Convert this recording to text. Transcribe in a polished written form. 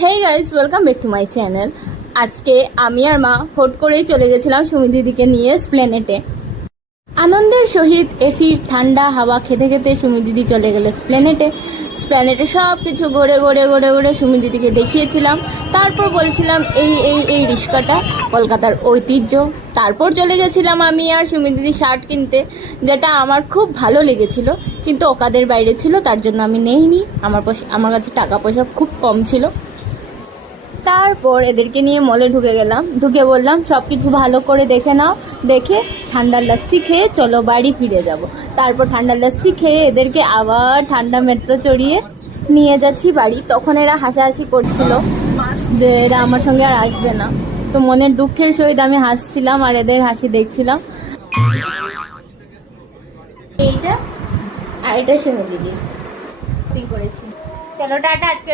Hey guys, welcome back to my channel. আজকে আমি আর মা হুট করেই চলে গেছিলাম সুমি দিদিকে নিয়ে স্প্ল্যানেটে। আনন্দের সহিত এসির ঠান্ডা হাওয়া খেতে খেতে সুমি দিদি চলে গেল স্প্ল্যানেটে সব কিছু ঘুরে ঘুরে ঘুরে ঘুরে সুমি দিদিকে দেখিয়েছিলাম। তারপর বলছিলাম এই রিস্কাটা কলকাতার ঐতিহ্য। তারপর চলে গেছিলাম আমি আর সুমি দিদি শার্ট কিনতে, যেটা আমার খুব ভালো লেগেছিল, কিন্তু ওকাদের বাইরে ছিল, তার জন্য আমি নেইনি। আমার কাছে টাকা পয়সা খুব কম ছিল। তারপর এদেরকে নিয়ে মলে ঢুকে বললাম সব কিছু ভালো করে দেখে নাও, দেখে ঠান্ডার লাস্সি খেয়ে চলো বাড়ি ফিরে যাব। তারপর ঠান্ডার লাস্সি খেয়ে এদেরকে আবার ঠান্ডা মেট্রো চড়িয়ে নিয়ে যাচ্ছি বাড়ি। তখন এরা হাসাহাসি করছিল যে এরা আমার সঙ্গে আর আসবে না। তো মনের দুঃখের সহিত আমি হাসছিলাম আর এদের হাসি দেখছিলাম। এইটা আর এটা সুমি দিদির করেছি। চলো টাটা, আজকের